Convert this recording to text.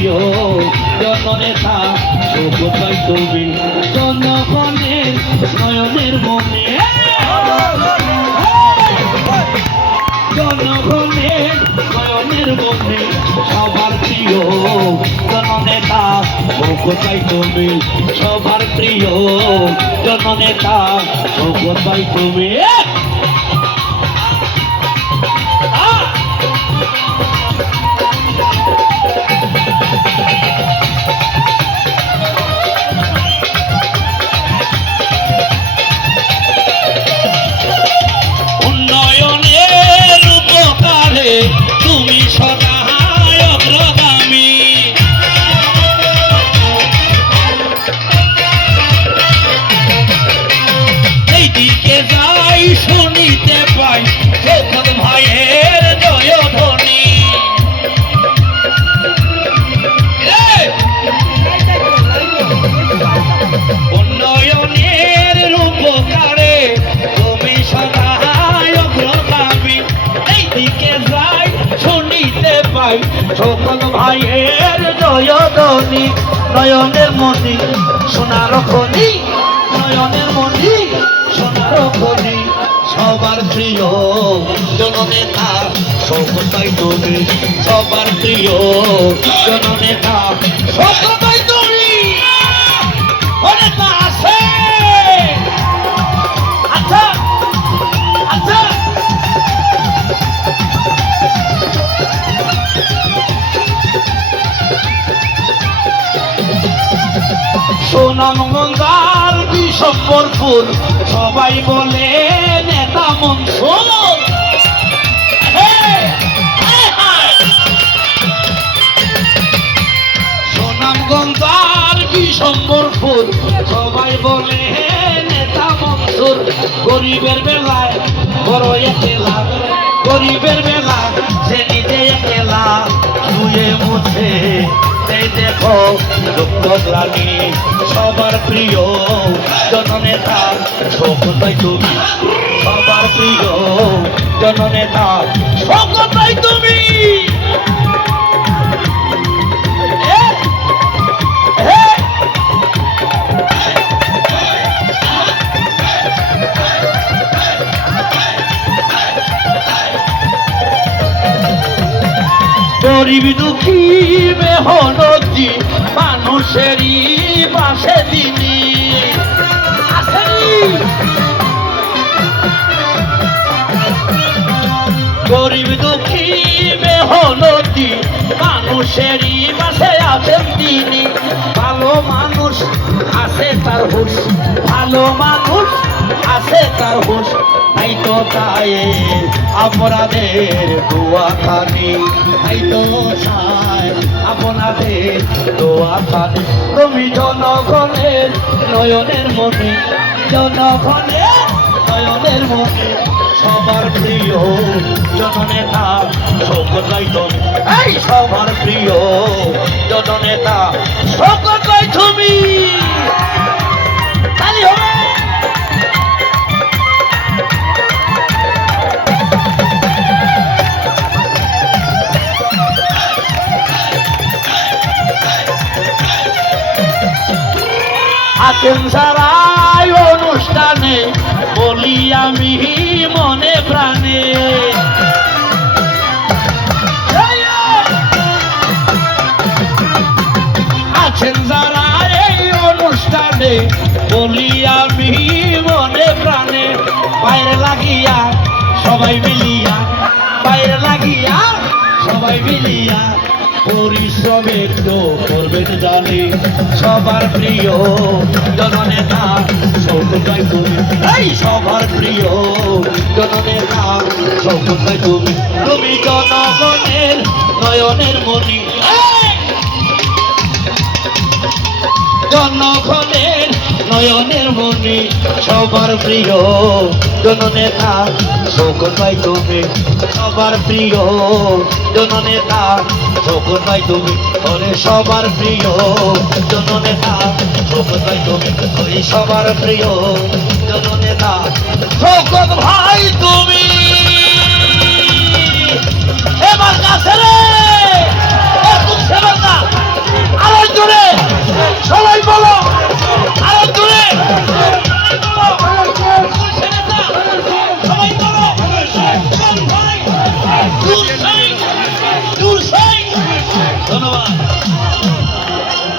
প্রিয় জননেতা শোকত ভাই তুমি জনগণের নয়নের মনে জনগণের নয়নের মনে সবার প্রিয় জননেতা শোকত ভাই তুমি সবার প্রিয় জননেতা শোকত ভাই তুমি উন্নয়নের উপকারে তুমি সদায় অগ্রগামী এইদিকে যাই শুনিতে পাই শোকত ভাইয়ের জয়ধ্বনি উন্নয়নের উপকারে তুমি সদায় অগ্রগামী এইদিকে যাই শুনিতে পাই শোকত ভাইয়ের জয়ধ্বনি নয়নের মনি সোনার খনি নয়নের মনি সোনার খনি সবার প্রিয় জননেতা শোকত ভাই তুমি সবার প্রিয় জননেতা শোকত ভাই তুমি অনেক আছে আচ্ছা আচ্ছা সুনামগঞ্জার বিশম্বরপুর সবাই বলে নেতা মনসুর সুনামগঞ্জার বিশম্বরপুর সবাই বলে নেতা মনসুর গরিবের বেলায় বড় একলা গরিবের বেলা সে নিজে একলা শুয়ে মুছে এই দেখো দুঃখ গ্লানি সবার প্রিয় জননেতা শোকত ভাই তুমি সবার প্রিয় জননেতা শোকত ভাই তুমি গরিব দুঃখী মেহনতি মানুষেরই পাশে দিনি গরিব দুঃখী মেহনতি মানুষেরই পাশে আছেন তিনি ভালো মানুষ আছে তার হুশ ভালো মানুষ আছে তার হুশ তাই তো তাই আপনাদের দোয়া খানি তাই তো চাই আপনাদের দোয়া খানি তুমি জনগণের নয়নের মনে জনগণের নয়নের মনে সবার প্রিয় জননেতা শোকত ভাই তুমি এই সবার প্রিয় জননেতা শোকত ভাই তুমি তালি হবে আছেন সারাই অনুষ্ঠানে বলি আমি মনে প্রাণে আছেন যারা এই অনুষ্ঠানে বলি আমি মনে প্রাণে বাইরে লাগিয়া সবাই মিলিয়া বাইরে লাগিয়া সবাই মিলিয়া পরিশ্রমের তো করবেন জানি সবার প্রিয় জননেতা শোকত ভাই তুমি এই সবার প্রিয় জননেতা শোকত ভাই তুমি তুমি জনগণের নয়নের মনি জনগণের নয়নের মনি সবার প্রিয় জননেতা শোকত ভাই তুমি সবার প্রিয় জননেতা শোকত ভাই তুমি ওরে সবার প্রিয় জননেতা শোকত ভাই তুমি ওই সবার প্রিয় জননেতা শোকত ভাই তুমি এবার কাছে রে